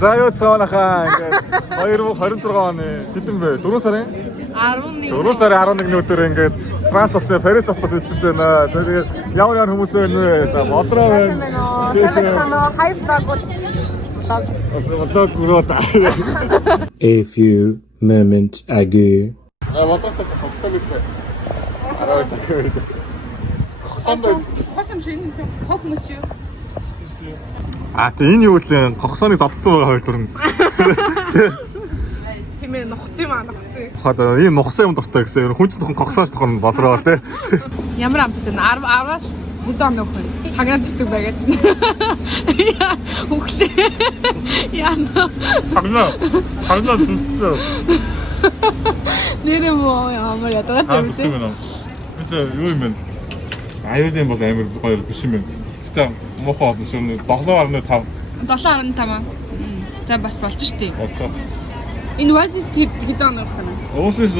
За юу цаанахаа ингээд 2026 оны хэдэн бэ? 4 сарын 11. 4 сарын 11-ний өдөр ингээд Франц улсын Парис хотоос үтж байна. Тэгээд ямар хүмүүс байна вэ? За бодроо байна. A few moments ago. За бодротоос хогсоо. Араа захиад. Хогсонд Хосом шинэ хог monsieur. энэ юу вэ? Хогсооныг зодцсон байгаа хоёулаа. Хэмээ нухцсан маа нухцсан. Хаа энэ нухсан юм дуртай гэсэн. Хүн чинь хогсооч тохно бодроо тий. Ямар амт вэ? 10-аас өдөө нөх вэ? Хагаад зүтг байгаад. Хүүхдээ. Яна. Хагнаа зүтсэн. Нэрээ муу ямар ядгаа юм бэ? Mesela юу юм бэ? Аюулын бол амар гоё биш юм байна. Гэтэ муухай биш юм. 7.5. 7.5. За бас болж штий. Одоо. Энэ Oasis тэгэд онох юм. Oasis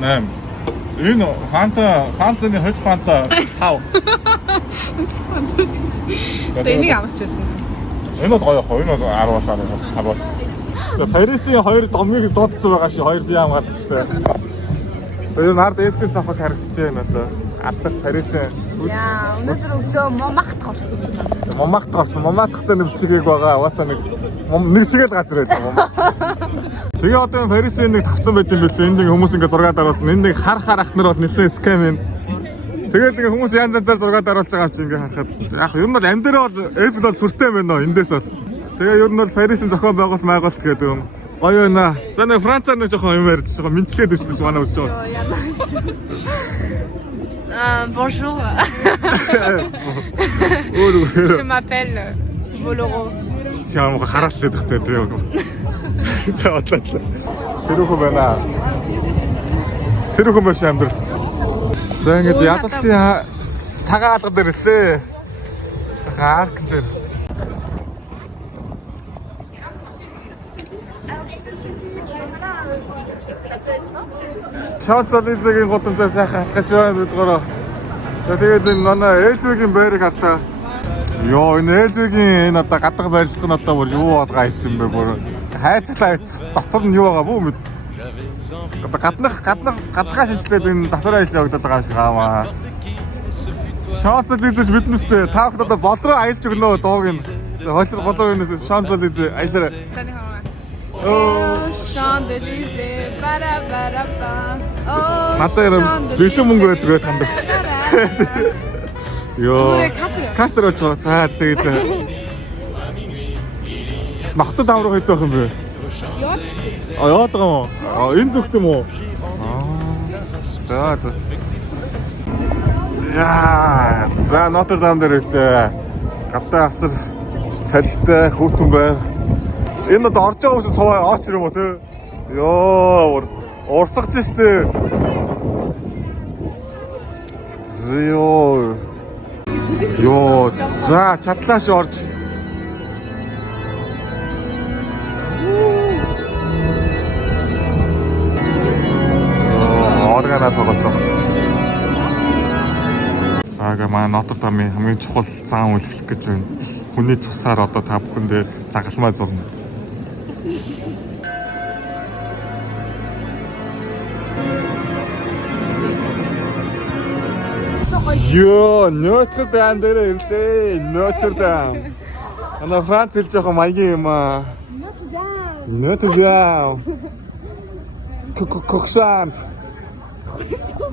8. Энэ Фантаны хож Фанта 5. Тэнийг авч ирсэн. Энэ бол гоё хоо. Энэ бол 10-аас 10-аас. За Парисын хоёр домгийг дуудсан байгаа ши. Хоёр бие хамгаалагчтай. Тэр нард эцгийн цафаг харагдчихэ байна одоо. Алдар Парисын. Яа, өнөөдөр өглөө момахт хорсон. Момахт орсон. Момахттай нэмшлэгийг байгаа. Угаасаа нэг шиг л газар байсан. Тэгээ одоо Парисын нэг тавцсан байт юм билээ. Энд нэг хүмүүс ингээ зураг даруулсан. Энд нэг хар ахнар бол нэлээд скам юм. Тэгээд ингээ хүмүүс янз янзаар зураг даруулж байгаа юм чи ингээ харахад. Яг ер нь бол амдэрээ бол Apple бол сүртэй байна нөө эндээс бол. Тэгээ ер нь бол Парисын зохион байгуулалт тэгээд юм. Гоё байна. За нэг Францаар нэг жоохон юм ярьж жоохон мэдчилээд өчсөн манай үзэж байгаа. Bonjour. Je m'appelle Boloro. Чам хараалт өгдөгтэй тийм. За бодлоо. Сэрүүхэн байна. Сэрүүхэн маш амьдрал. За ингэж ядалтын цагаан алга дээр лээ. Арк дээр. Шанцализгийн гудамжаа сайхан хасгаж байна гэдгээр. За тэгээд энэ манай Элвигийн байрыг хартаа. Йоо энэ Элвигийн энэ одоо гадаг байрлах нь одоо бүр юу болгоо хийсэн бэ бүр. Хайцлаац дотор нь юу байгаа бүү мэд. Одоо гадгаа шинжилээд энэ засварын ажил явагдаад байгаа юм шиг аамаа. Шанцализж биднэстэй та бүхэн одоо болроо аялж өгнө дууг нь. За хойлол болроо юунаас шанцализж аялаарай. Champs-Élysées, ba-da-ba-da-ba. Надад бэлэн мөнгө өгөөд хандах. Йоо. Кастер очоо. За тэгээд. Смахтад аврах хийх юм бэ? Яад. Яад байгаа юм уу? Энэ зүгт юм уу? За. Яа, за Нотр-Дам дээр үлээ. Гадаа асар салхитай хүүтэн байр. Энэ одоо орж байгаа хүмүүс суваа ооч юм уу те? Йоо, урсгаж штэ. Йоо, за чадлааш орж. Органа тоглоцоо. Сага маань Нотр-Дамын хамгийн чухал зан үйл эхлэх гэж байна. Хүний цусаар одоо та бүхэндээ загалмай зурна. Йоо, Нотр-Дам дээр ирлээ. Нотр-Дам. Ана Франц хэл жоохон маягийн юм аа. Нотр-Дам. Кокшант.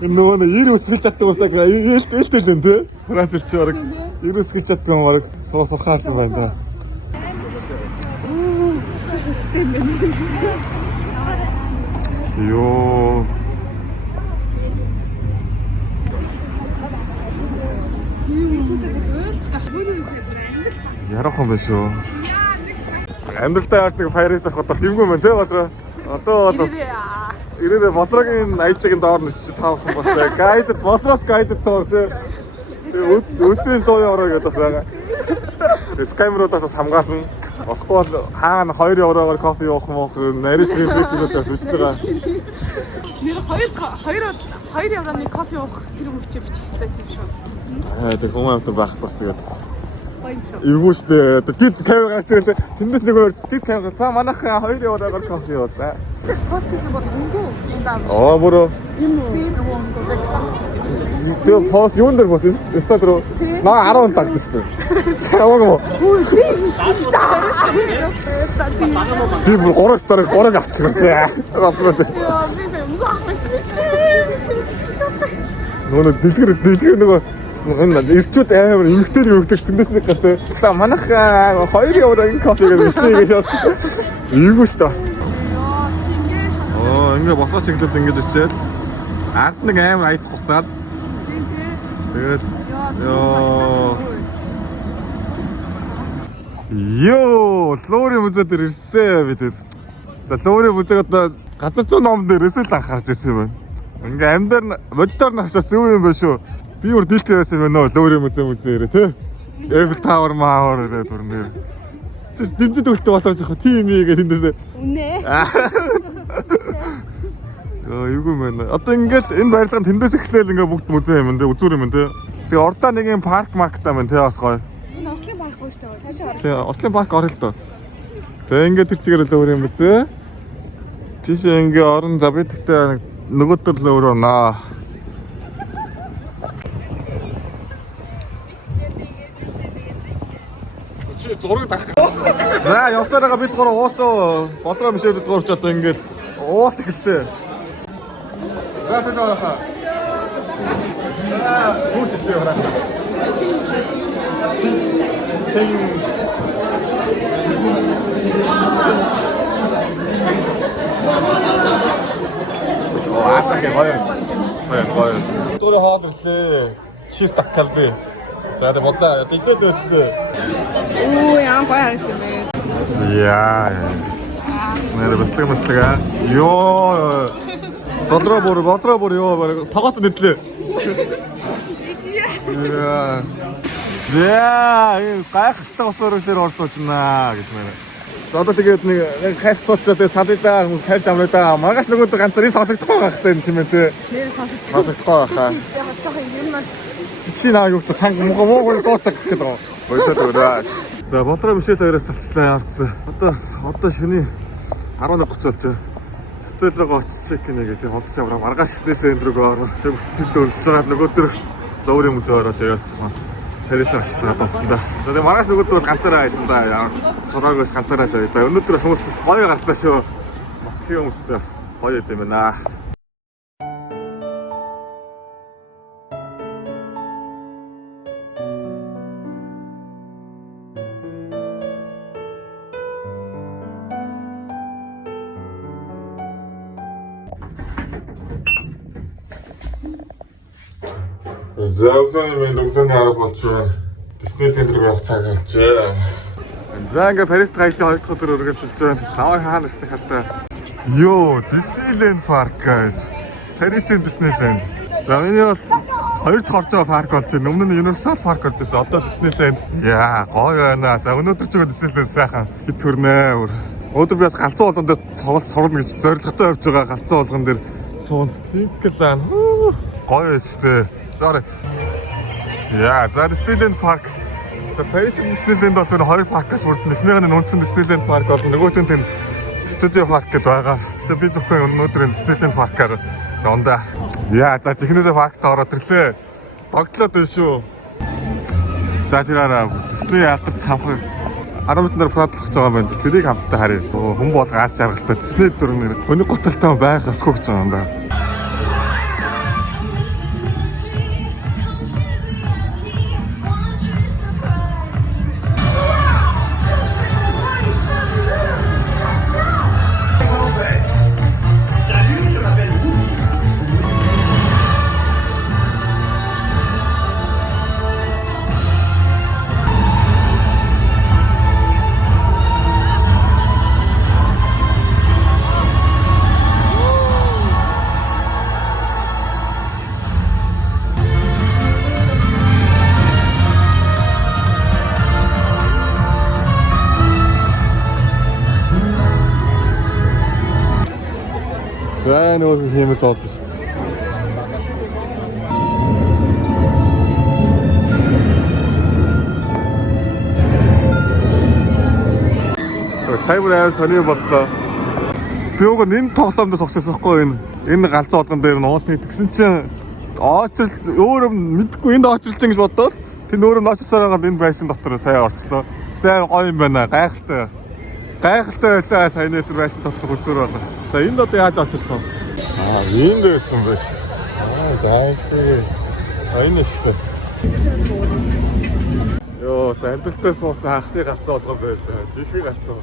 Энэ ир өсгөл чаддаг усаа ээлтэй л дээ. Франц хэл чи бараг ир өсгөл чаддаг юм бараг суухаалсан байна да. Йоо. Ярах юм биш үү? Амьдралтай яаж нэг Парис авах бодол юмгүй мэн тэ болроо. Одоо бол ирээрээ болрогийн аяжгийн доор нөчч таах юм бастай. Гайдд болроос гайдд тоор тэ. Өдрийн 100 евро гэдэг бас байгаа. Скаймруудаас хамгаална. Болохгүй бол хаана 2 евроор кофе уух юм уу? Нарийн ширхтүүдээс үдж байгаа. Нэр 2 евроны кофе уух тэр мөчөө бичих хэрэгтэй юм шүү. Тэг хүмүүс амт байх бас тэгээд Эвгүй штэ. Тэд камер гарч ирээд тэндээс нэг өөр тэд камер за манайхан хоёр яваад кофе уула. Пост хийх бол өнгөө ундаа биш. Аа бүрөө. Тийм нөгөө өнгөө реклам. Тэгээ пост юун дээр пост инста дээр наа 10 тагд штэ. Яваагүй. Би бүр 3 старыг 3 авчихсан. Нөгөө дэлгэр нөгөө ирчүүд амар эмгтэл өгдөг ш тэндээс нэг гасаа. За манайх хоёр яваад энэ кофе гэж нэстийгээ шат. Ийгүү ш тас. Ингээ босоо чиглэлд ингэж очиад ард нэг амар аят босаад тэгээд ёо Лори музей дээр ирсэн бид. За Лори музейд газар зүүн ном дээр эсэл анхаарч ирсэн юм байна. Ингээ амьдаар бодитоор харшаа зөв юм байна шүү. Би өөр дийлтэй байсан юм байна Лори музейрээ тий. Эйфел Тауэр маавар гэдэг дүрнээр. Чи дэмжиж өгөлтэй болоод жоох тийм ээ гэдэг тэндээс. Үнэ. Юу юм бэ? Одоо ингээд энэ барилга тэндээс эхлээл ингээ бүгд музей юм дээ, үзүүр юм дээ. Тэгээ ордоо нэг юм парк марктай байна тий бас гоё. Энэ орлын парк гоё шүү дээ. Тэгээ орлын парк орё л доо. Тэгээ ингээ тэр чигээр л өөр юм үзээ. Тийш ингээ орон за бид тэгтээ нөгөө төр л өөр оноо. Чи зураг дарах. За явсараа бид гурав уусаа бодлоо мишээ бид гурав ч одоо ингээ уулт гэсэн. За тэ дараха. За хүмүүс ихтэй хараа. Асаке гоё. Түрүү хаалрлээ. Чиз таккалби. За тэ бодлоо. Тэдэд өөчтэй. Оо яа гоё харагдсан бэ. Яа. Нэр бэлэг. Ёо. Болроо бүр ёо тогоот нэтлээ. Яа, гайхалтай ус өрөөлөөр орцоочнаа гэж мэрэ. Одоо тэгээд нэг хайц сууцаад садидаа хүмүүс хайрч амлаа. Маргааш нөгөөд ганцаар сонсогдох байхтай юм тийм ээ те. Нэр сонсогдох байхаа. Жохоо юм аа. Чи наа юу ч чанга муугүй дууцах гэдэг юм. Боёсод өрөө. За болроо мишээс араас авчлаа явцсан. Одоо шөнийн 11:30 болчихоо. Стел руу очиж чек нэгээ тийм хонч аваа маргааш ихнээсээ энэ рүү ороо. Тэгээд бүтээдээ өнцөж байгаа нөгөөдөр Лори музей ороод явсан. Тэрээс авч байгаа тасна. За тэгээд маргааш нөгөөдөр бол ганцаараа байсан да. Сураагаас ганцаараа л байда. Өнөөдөр хүмүүс бас гоё гартлаа шүү. Мотхи хүмүүстэй бас гоё юм байна. Зөөлөн минь нүглэний арга болж байна. Disney Center руу явах цаг болжээ. За ингээ Парист гайлын 2 дахь өдөр үргэлжлүүлж байна. Таваа хаана ирэх хатаа. Йоо, Disneyland Park guys. Парисын Disneyland. За миний бол 2 дахь орж байгаа парк болж байна. Өмнө нь Universal Park орж байсан. Одоо Disneyland. Яа, гоё байна. За өнөөдөр ч Disneyland сайхан хит хүрнэ. Өдөр би бас галзуу болгон дээр тоглож сурна гэж зорилготой явж байгаа. Галзуу болгон дээр суун. Тинклан. Гоё шүү. Sorry. Яа, за Disneyland Park. Парис Disneyland бол хоёр паркаас бүрдэн. Эхнийх нь үндсэн Disneyland Park бол нөгөөтөнд энэ Studio Park гэдэг байгаа. Тэгтээ би зөвхөн өнөөдөр Disneyland Park-аар явандаа. Яа, за чихнээсээ паркт ороод ирлээ. Тогтлоод байна шүү. За тэраараа Disney алдарт цамхаг 10 минутаар продлох гэж байгаа юм байна. Тэрийг хамтдаа харъя. Хүн бол газ жаргалтай Disney дүрнэр хүний готалтай байх ёсгүй гэж байгаа юм да. За нөр хэмэл олсон шүү. Сайн амар сони боллоо. Би уг энэ тоглоомд согсоосохгүй энэ галзуу болгон дээр нь уулын тэгсэн чинь очрол өөрөө мэдгүй энд очролч ингэж бодоод тэнд өөрөө ноочсоор байгаа энэ байшин дотор сайн орчлоо. Тэр гоё юм байна. Гайхалтай. Гайхалтай байлаа сайн тэр байшин дотор үзүр болоо. За энд одоо яаж очрох вэ? Энд байсан байж. Зайсгүй. Энэ шүү дээ. Йоо, за амталтай суусан анхны галзуу болгон байлаа. Жишээ галзуу.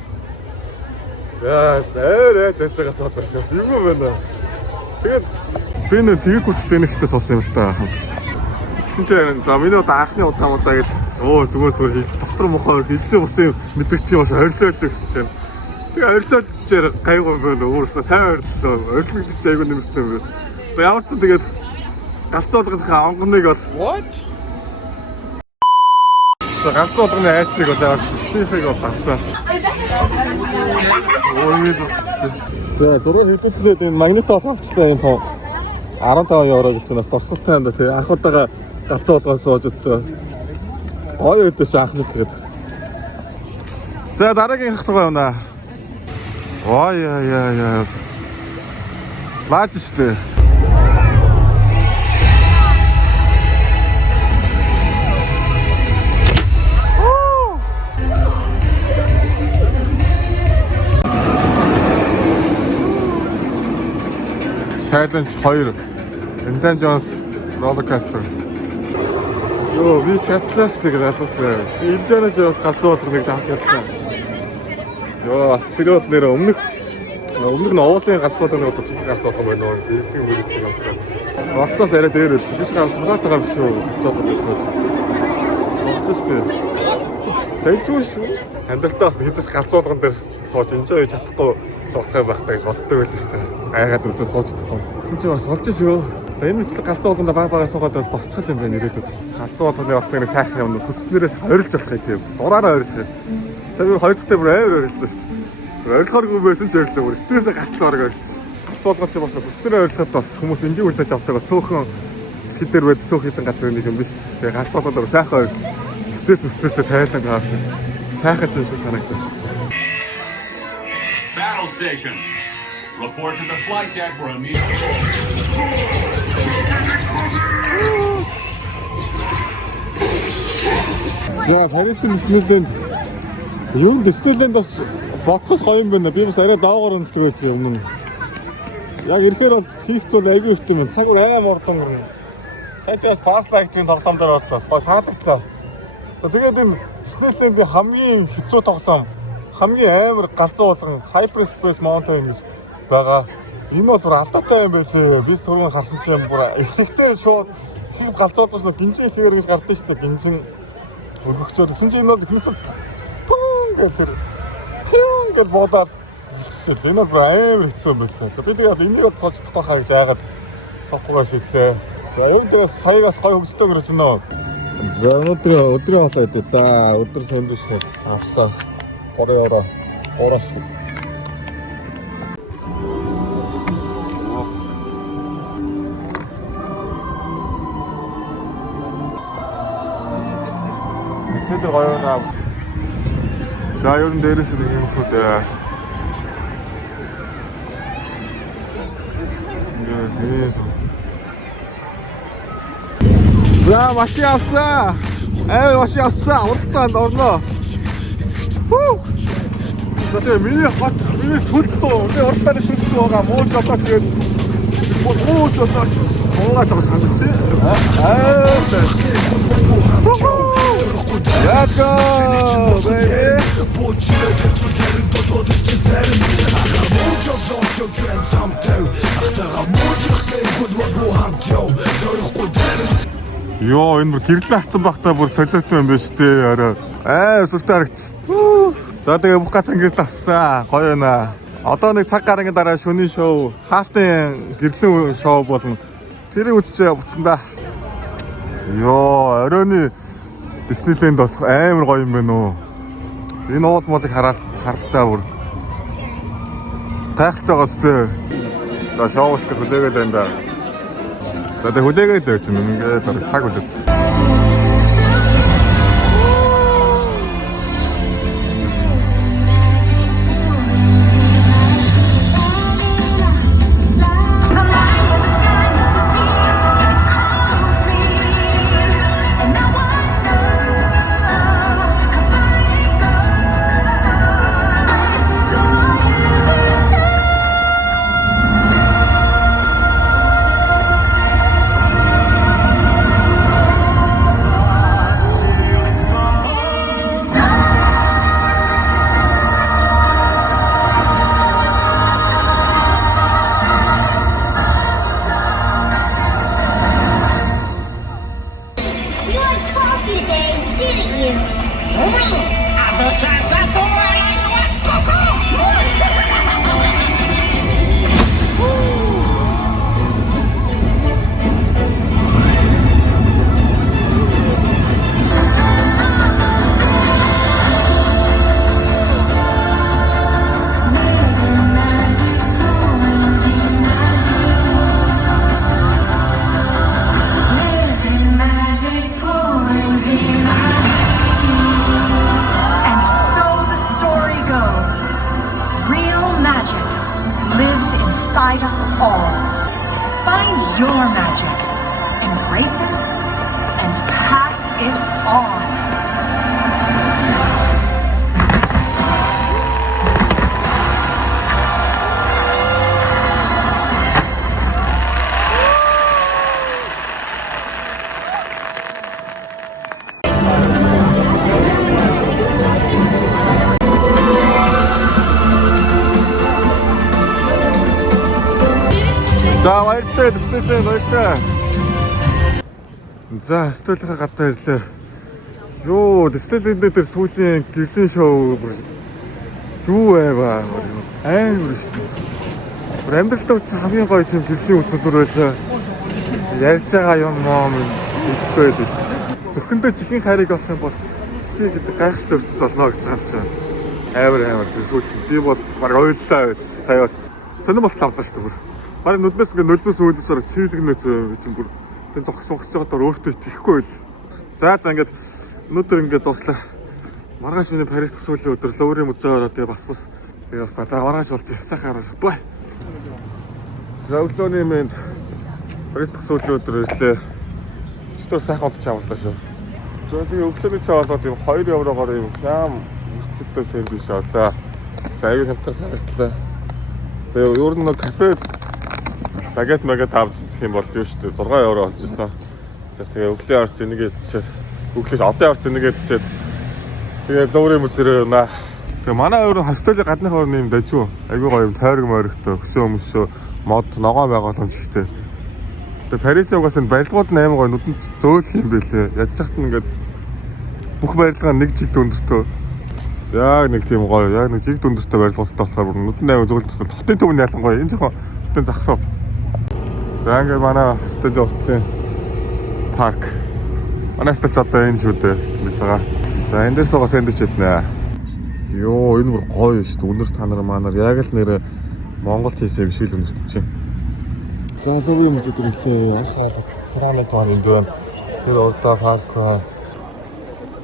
Яас, зэжээс болоо шүү. Юм байна. Тэгээд би нэ цэг хүчтэй нэгсээ суусан юм л та. Тэгсэн чинь за миний одоо анхны удаа гэдсэн. Зүгээр доктор мохоо хилтэй усан мэдрэхтэй бас орилоо л гэсэн чинь. Тэгээ орилол чичээр гайгүй юм байна. Өөрөөсөө сайн ориллоо. Орилогдчих айгүй нэмэртэй юм. Одоо ямар ч тэгээд галзуулгынхаа онгоныг бол what? За галзуулгын айцыг бол ямар ч ихтэйхийг бол авсан. За зураг хэвдэлээд энэ магнитоос авчлаа энэ тоо 15 евро гэж нас тосголтой юм да тий. Анх удаага галзуулгаас сууж утсан. Ой өдөөш анхны тэгээд. За дараагийн хасгаа байна. Ой яа. Лаач штэ. Challenge 2 Indiana Jones roller coaster. Йоо, би чадлаас тэгээд алуусаа. Би Indiana Jones галзуу болгоныг давж чадлаа. Йоо, бас тэр бол нэр өмнөх нь уулын галзуу болгоны одоо чих галзуу болгон байна уу гэж тийм үгтэй юм. Боцсоос арай дээр биш. Би ч гал сунгаатагаар биш үү галзуу болгон дээр сууж. Болчих штэ. Тэжгүй шүү. Хандалтаас хийцээс галзуу болгон дээр сууж enjoy чадахгүй тосгой байхтаа гэж боддог байл шүү дээ. Айгаад өсөө суучдаггүй. Тэгсэн чинь бас болж шүү. За энэ мэтлэг галзуу болгонд баг суугаад бас тосцол юм байна ирээдүйд. Галзуу болгоны бас нэг сайхан юм хүснээрээс хорилж болох юм. Дураараа хорилж. Сая хоёр дахь төр амар хорилжлаа шүү дээ. Орилохоргүй байсан ч орилоо. Бүр стрессээ галзуу орог орилж. Галзуу болгоч бас хүснээрээ орилоход бас хүмүүс энгийн хүлээж авдаг бас цөөхөн хэдэр байд цөөх хэдэн газар нэг юм биш. Тэгээ галзуу болгонд сайхан орил. Стрессээ тайлан гав. Сайхан зүйл санагдав. Battle stations. Report to the flight deck for immediate. За, Парисын Диснейленд. Юу Диснейленд бас боцсоос гоё юм байна. Би бас арай доогоор өнөлтгөөж юм. Яг ирэхээр бол хийх зүйл аягүй их юм. Цаг аим урдан гэрнэ. Сайтаас Fast Light-ийн тоглоом дээр боллоо. Гоё таалагдлаа. За тэгээд энэ Диснейлендийн хамгийн хэцүү тоглоом хамгийн амар галзуу болгон Hyperspace Mountain гэж байгаа. Энэ бол бүр алдаатай юм байлээ. Би түрүүн харсан чинь бүр эсэгтэй шууд их галзуудаас нэг гинжин фигэр гэж гардаг шүү дээ. Гинжин өргөгчөөр. Тэгсэн чинь энэ бол эхнээсээ пүн гэж бодоод хэлчихсэн. Энэ бол амар хэцүү юм байлээ. За би тэгээд энийг бол сууж чадахгүй хаа гэж айгаад сохгоо шийдлээ. За өөрөө саягаас гой хөгжлөө гэрэж байна уу? За өдрийн хоолой идэ да. Өдөр сэндвич авсаа. 3 евро. Ороос. Диснейдэр гоё наа. За ер нь дээрээс нэг юм хөө дээ. Ингээд. За машин авсаа. Машин авсаа. Уртанд орноо. За миний хот миний сүлтөө би уртаны сүлтөө байгаа мууж болоо тэгээд мууж болоо хонгаас авах чи Let's go Йоо энэ бүр гэрлээ хацсан багтаа бүр солиотой юм байна шүү дээ орой сүртэй харагч. За тэгээ бүх газар гэрлээ авсан. Гоё байна. Одоо нэг цаг гарагийн дараа шөнийн шоу, хаалтын гэрлэн шоу болно. Тэрийг үзчихээ буцсан да. Йоо, оройны Диснейленд бас амар гоё юм байна уу. Энэ уул молыг харалтаа бүр гайхалтай байгаа сте. За шоу их хүлээгээл байна да. За тэгээ хүлээгээл л юм ингээд цаг үлээл. inside us all. Find your magic, embrace it, and pass it on. За баяртай Disneyland баяртай. За Disneyland гадаа ирлээ. Йоо Disneyland дээр сүүлийн гэрлийн шоу юу байваа. Амар шүү дээ. Амьдралдаа үгүй хамгийн гоё тийм гэрлийн үзүүлбэр байлаа. Ярьж байгаа юм мэдгүй байдаг. Зөвхөндөө чихэн хайрыг олох юм бол хий гэдэг гайхалтай өртөц олно гэж байгаа юм чинь. Амар тийм сүүлийн би бол баг ойллаа сая бол сонирм болт авлаа шүү дээ. Бараг нүднээс ингээ нулимс үүдсээр чийлэгнээс чинь бүр тэн зогсож байгаадаар өөртөө итгэхгүй байл. За ингээд өнөөдөр ингээд дуслаа. Маргааш миний Парис төсөөлийн өдөр Луврын музейд ороод тэгээ бас тэгээ бас за маргааш болчих. Сайхан хараа. Бай. Зөвлөний мэнд Парис төсөөлийн өдөр ирлээ. Өчтөр сайхан удаж авлаа шүү. За тэгээ өглөөний цаа болоод юм 2 еврогоор юм хям өцөдөө сэндвич авлаа. Сайн хэмтэр санагдлаа. Тэгээ ер нь кафед багет авч идэх юм бол юу шүү дээ 6 евро болж ирсэн. За тэгээ өглөө орч энийгээ бичээд өглөөш одоо орч энийгээ бичээд тэгээ Луврын музейрээ наа. Тэгээ манай өөр хостелын гадны хоор нэм дажгүй. Айгүй гоё юм тойрог моригтой хөсөө өмсөө мод ногоо байгууламж ихтэй. Тэгээ Парисын угаас энэ барилгууд 8 гоё нүдэнд зөөлөх юм бэлээ. Ядж хат ингээд бүх барилгаа нэг жиг дүндэртөө. Яг нэг тийм гоё яг нэг жиг дүндэртөө барилгуудтай болохоор нүдэнд аяга зөөлт тусал. Хотын төвөнд ялангуяа энэ жоохон хотын захруу. За ингээд манай хостелын уртлын парк. Манай хостелч одоо энэ шүү дээ. Бид байгаа. За энэ дээр суугаа сэндвич иднэ. Йоо энэ бүр гоё шүү дээ. Өнөр та нар манаар яг л нэр Монголд хийсэн юм шиг л өнөрт чинь. За Луврын музей дээр ирлээ. Анхаалаг Францын тоон энд байна. Тэр урдаа парк.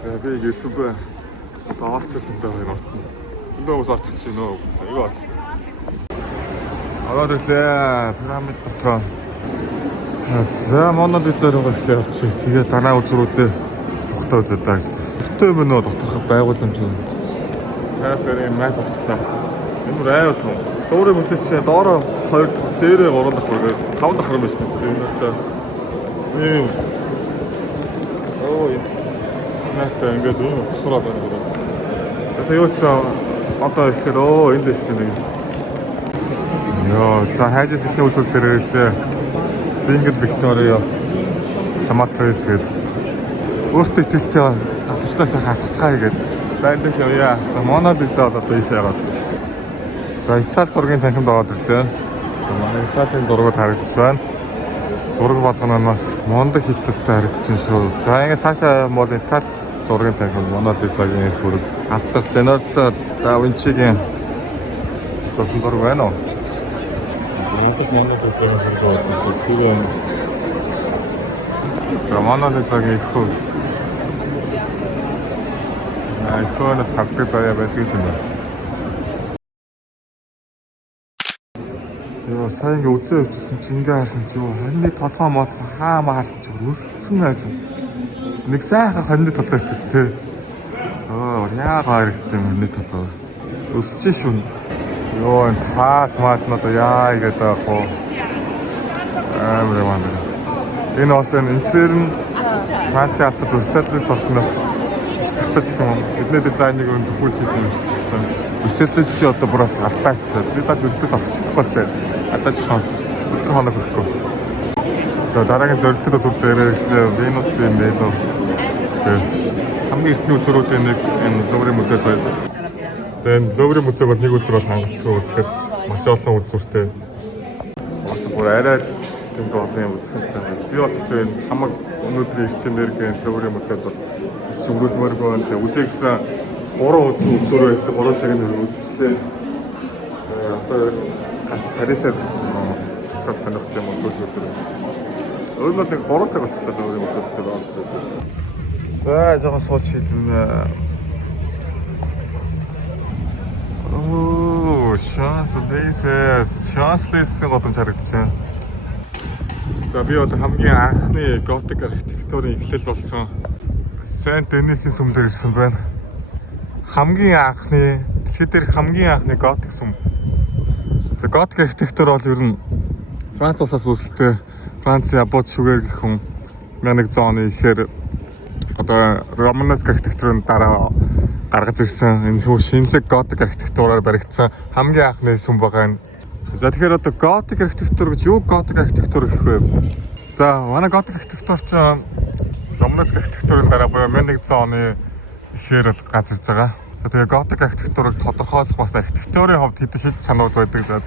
За би гэрсэн бай. Таавчсан даа хоёр урт нь. Зөндөө ус очилж байна нөө. Айгаа бол. Ороод ирлээ. Пирамид дотроо. За Мона Лиза руу эхлэе явчих. Тэгээ дараа үзрүүдээ тогтоо үзээд байгаа шүү дээ. Ихтэй юм нөө доторх байгууламж юм. Цаас дээр мап авчлаа. Энэ райв том. Луврын музей чи доороо 2 дахь, дээрээ 3 дахь үргээ 5 дахь юм байна шүү дээ. Энэ одоо ийм. Оо энэ. Наатай ингээд юм тохроо байна гэх юм. Тэгээ юу ч одоо ихээр энэ дэс нэг. Йоо, за хайжээс ихний үзүүл дээр ирлээ. Бингд Викторио Саматрис гээд өөртөө итгэлтэй авалтаасаа хасгасгаа гэдэг. За энэ дэш явъя. За Мона Лиза одоо ийш яагаад. За Итали зургийн танхимд ороод ирлээ. Манай Италийн зургууд харагдаж байна. Зураг болгоно нас мондөг хийцлэлтэй харагдаж байна шүү. За ингэ цаашаа бол Итали зургийн танхимд Мона Лизагийн хүрэг Алтар Ленардо да Винчигийн зурсан зураг байна уу? Монгол Лизагийн зураг байна. За Мона Лизагийн их хөө. Айфонос хавтаг заяа байдаг юм байна. Яа сайн ингээ үзээ өчсөн чи ингээ харсан чи юу хоньны толгой мол хаамаа харсан чи өсцөн байж. Нэг сайхан хоньны толгой гэсэн тэ. Яа харагдсан хоньны толгой. Өсч шүү. Йоо энэ таач маач надаа яа игээд байгаа хоо. Амар. Энэ бас интерьер нь Франц автод Версалес сортноос статус юм. Бидний дизайныг өнөхүүл хийсэн юм шиг гэсэн. Версалес чи одоо бүр бас алдаач та. Би бат Версалес авчихдаг боллоо. Одоо жоохон өдөр хоног хөрөхгүй. За дараагийн зорилттой төр дээр Венус юм байна. Хамгийн эртний үзүүрүүдийн нэг энэ Луврын музейд байсан. Тэгээд Луврын музей бол нэг өдөр бол хангалттай үзэхэд маш олон үзүүртэй. Бас бүр арай тийм олон үзэхэд би бол тэгээд хамаг өнөөдрийн хичээнээр гэн Луврын музейд бол сүрүүлмээр гон тэгээд үзээ гэсэн 3 үзүүр байсан. 3-ыг нь үзчихлээ. Одоо Парисад бас сонирхтой юм уу өдөр. Өөрөөр нэг 3 цаг болчихлоо Луврын музейд орж ирээд. За жоохон сууч хэлнэ. Оо, шаа Champs-Élysées годомж харагдчихэв. За би одоо хамгийн анхны готик архитектурын эхлэл болсон Saint-Denis-ийн сүм дээр ирсэн байна. Хамгийн анхны дэлхийд дээрх хамгийн анхны готик сүм. За готик архитектур бол ер нь Франц улсаас үүсэлтэй. Францын Аббат шүгээр гэх хүн 1100 оны ихээр одоо Романеск архитектурын дараа гаргаж ирсэн энэ шинэлэг готик архитектураар баригдсан хамгийн анхны сүм байгаа юм. За тэгэхээр одоо готик архитектур гэж юу готик архитектур гэх вэ? За манай готик архитектур чинь Романеск архитектурын дараа буюу 1100 оны ихээр л гарч ирж байгаа. За тэгээ готик архитектурыг тодорхойлох бас архитектурын хувьд хэдэн шид чанарууд байдаг. За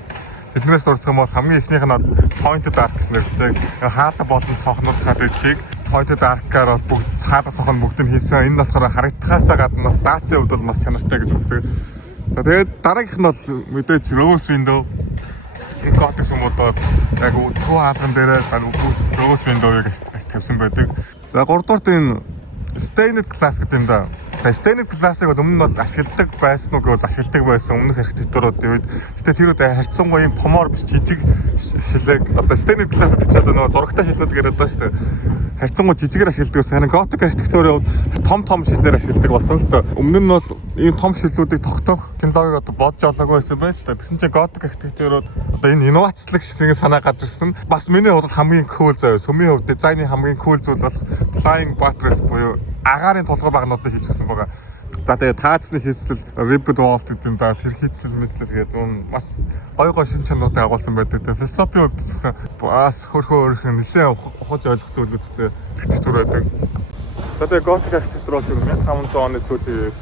тэднээс дурдах юм бол хамгийн ихнийх нь pointed arc гэж нэрлэдэг. Хаалга болон цонхнуудынхаа дэдлийг pointed arc-аар бол бүгд цаалга цонх нь бүгдийг хийсэн. Энэ болохоор харагдахаасаа гадна стацийн хувьд бол маш чанартай гэж үздэг. За тэгээд дараагийнх нь бол мэдээж rose window. Энэ готик сүмүүд бол яг өдгөө хаалган дээр rose window-ыг тавьсан байдаг. За 3 дугаарт энэ stained glass гэдэг юм да. Stained glass-ыг бол өмнө нь бол ашигладаг байсан уу гэвэл ашигладаг байсан өмнөх архитектуруудын үед. Гэтэ тэр үед харьцангуй юм томоор биш жижиг шилэг одоо stained glass гэдэг чинь одоо нөгөө зурагтай шилнүүд гэдэг даа шүү дээ. Харьцангуй жижигээр ашигладаг байсан. Готик архитектурын хувьд том шилээр ашигладаг болсон л доо. Өмнө нь бол ийм том шилүүдийг тогтоох технологиг одоо бодж олоогүй байсан байл та. Тэгсэн чинь готик архитектурууд одоо энэ инновацлог хэсгийн санаа гарч ирсэн. Бас миний хувьд хамгийн cool заяа. Сүмийн хувьд дизайны хамгийн cool зүйл бол flying buttress буюу агарын тулгуур багнуудыг хийж өгсөн байгаа. За тэгээ таацны хийцэл ribbed wall гэдэг юм да. Тэр хийцэл мэслэл гэдэг маш гой шин чанаруудыг агуулсан байдаг. Тэгээ философийн хувьд бас хөрхөн нэлээд ухаж ойлгох зүйлүүдтэй архитектур байдаг. За тэгээ готик архитектур бол 1500 оны сүүлээс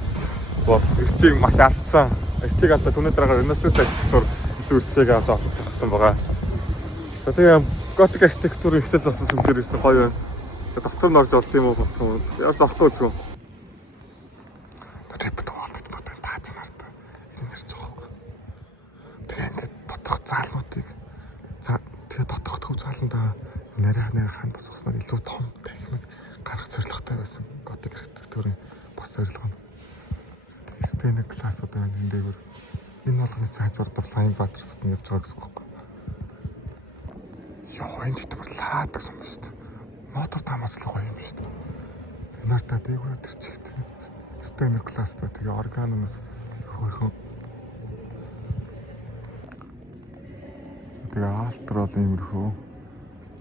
бол эрчийг маш алдсан. Эрчийг алдаа түүний дараагаар Ренессанс архитектур илүү эрчийг авч олж тавьсан байгаа. За тэгээ готик архитектурын эхлэл болсон сүм дээр ирсэн гоё байна. Доктор норж болд юм уу болтгоо. Яаж авахгүй зүг. Ribbed wall гэдэг нь таацсан нарт энэ нэрч байгаа. Тэгээ ингээд доторх заалнуудыг тэгээ доторх төв зааланда нарийн хаан босгосноор илүү том техник гаргах зорилготой байсан готик архитектурын бос зорилго нь. Тэгээ stained glass одоо энэ дээгүүр энэ болгоны цаазууд flying buttress-ууд нь явж байгаа гэсэн үг байхгүй. Йоо энэ дэвтэр лаадаг юм шүү дээ. Мотор тамаас л гоё юм шүү дээ. Энэ нарт дээгүүр тэр чигт stained glass тэгээ органоос хөрхөн. Тэгээ алтер бол иймэрхүү.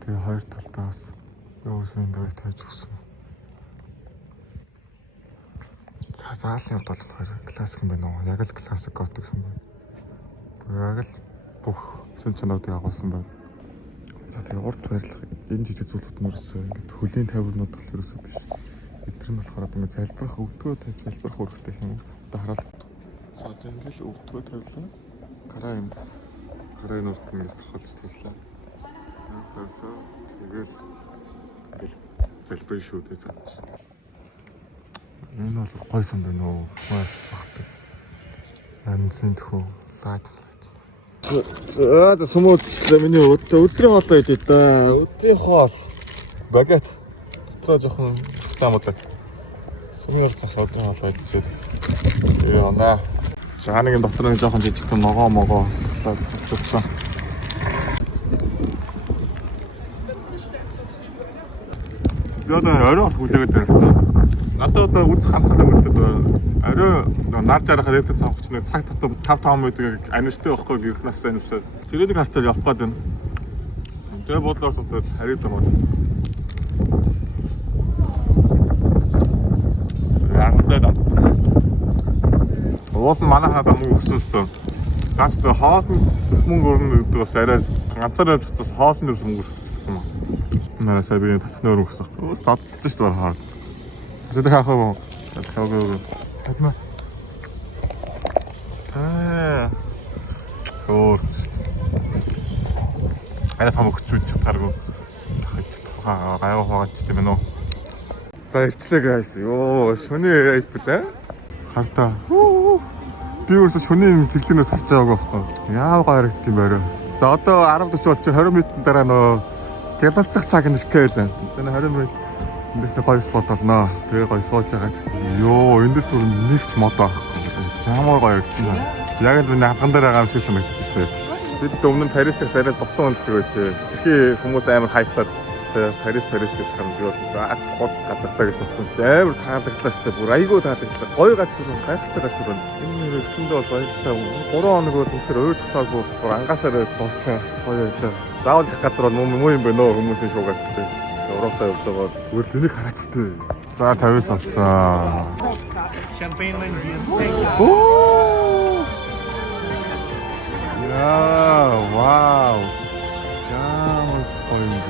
Тэгээ хоёр талтаас rose window-ыг тавьж өгсөн. За заалын хувьд бол хоёр классик юм байна уу? Яг л классик готик юм байна. Яг л бүх зэн чанаруудыг агуулсан байна. За тэгээ урд барилга энэ жижиг зүйлүүд нь ерөөсөө ингээд хөлийн тавирнууд бол ерөөсөө биш. Тэр нь болохоор одоо залбирах өвдгөө тавьж залбирах үүрэгтэй юм. Одоо хараал. За одоо ингээл өвдгөө тавилаа. Гараа энэ урд ингээс тохиолж тавилаа. Энд тавилаа. Тэгэл залбирх шүү дээ цааш. Энэ бол гойсон байна уу? Маа цахдаг. Янзын тхүү лаач. За сүмөөчлээ миний өдрийн хоол байдээ да. Өдрийн хоол. Багет. Өдрөө жоохон таамадлаа. Сүмээр цахал өдрийн хоол байдчихэд. Яана. Шааныгийн дотор нэг жоохон жижиг ногоо цуцсан. Яа орой болох үлээгээд байна. Надад одоо үзэх ганцхан үлдээд байна. Орой нар жаргахаар рефлекс авах чинь цаг тутам 5 минутыг аништай байхгүй гэх настай нэлээ. Тэрийг харцаар явах гээд байна. Тэгээ бодлоор сумтад харид байна. Яагаад Уус манай хаад амгүй өсөлтөө. Ганц тэ хоолн мөнгө өрнөд бас арай ганцаараа бас хоолн дээрс мөнгө өсөлтөө. Нарасаа би татхны өрнө өсөх. Уус тадлж шүү дээ хаа. Тэд хаах юм. Татхаагүй. Тасма. Өөр. Арай том өгчүүд чадхааргүй. Гайваа хаагач тийм ээ нөө. За ирчлээ guys. Йоо, шөнийн айплаа. Хартаа. Би өөрөөсөө шөнийн тэлтэнээс харж байгаагүй байхгүй. Яав гарагд юм байна. За одоо 10:40 болчих 20 минутын дараа нөө гялалцах цаг нэлхээ байлаа. Тэгээ 20 минут эндээс гоё спот болно. Тэгээ гоё сууж байгаа. Йоо, эндээс нэг ч мод байхгүй. Ямар гоё ирсэн байна. Яг л миний хавхан дээр байгаа юм шиг санагдчих шүү дээ. Бид ч өмнө Парисыг арай дутуу унтдаг байж. Тэрхий хүмүүс амар хайплаад Парис гэдэг юм би бол заас хот газартаа гэж бодсон. Амар таалагдлаа шүү дээ. Бүр айгүй таалагдлаа. Гоё газар, гайхалтай газар. Энэ нэрсэндээ бол баярлалаа. 3 хоног бол үнэхээр ойд цаагүй бүр ангаасаар дуслаа. Гоё байлаа. Заавал их газар бол муу юм байна нөө хүмүүсийн шуугаад гэдэг. Европтой явлаа зүгээр л энийг хараачтай. За 50-с олсон. Яа, вау. Яа, гоё.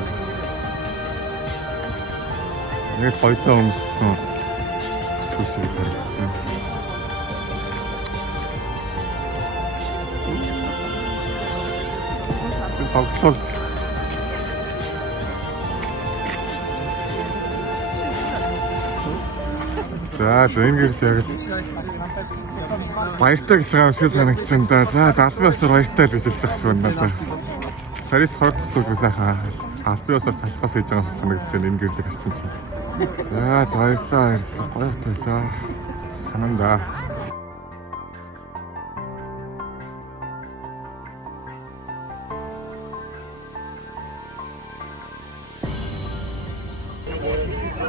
Нэг хоёлоо өмссөн. Сүсэг санагдсан. Тоглолт. За энэ гэрч яг баяртай гэж байгаа юм шиг санагдчихэв да. За албан ёсоор баяртай л гэж хэлж байгаа шүү надад. Парис хорт зүйлгүй сайхан. Албан ёсоор салхаас хийж байгаа юм шиг санагдчихэв энэ гэрлийг харсан чинь. За баярлалаа гоё таасаа. Санамда.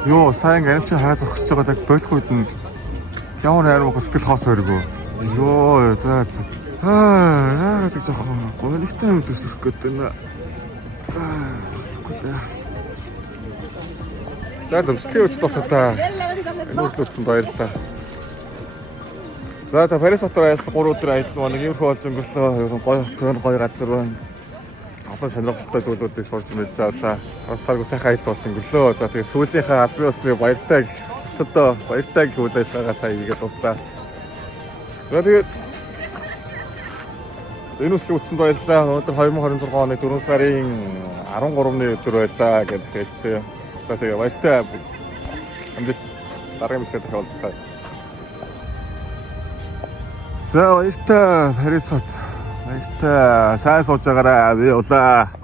Йоо, сайн гэнэ чи хараа зогсож байгаа яг болох үед нь ямар хайрмаг сэтгэл хоос өргөө. Йоо, за. Яагаад гэж жоохон гонигтай үед өсөх гээд байна. За зөвслийн үст тусаа. Энэглүүлсэн баярлалаа. За Парис хотоор айлсан 3 өдөр айлсан нэг юмрхүү болж өнгөрлөө. Гоё газар байна. Олон сонирхолтой зүйлүүдийг сурч мэдж авлаа. Харсаргүй сайхан аялал болж өнгөрлөө. За тэгээ сүүлийнхээ албан ёсны баяртай үйл ажиллагаа сая хийгээд дуслаа. За тэгээд энэ үслийг үтсэнд баярлалаа. Өнөөдөр 2026 оны 4 сарын 13-ны өдөр байлаа гэж хэлчихье. За тэгээ баяртай амжилт дараагийн бичлэг дахин уулзцгаая. За баяртай Парис хот. Баяртай сайн сууж байгаарай. Би улаа.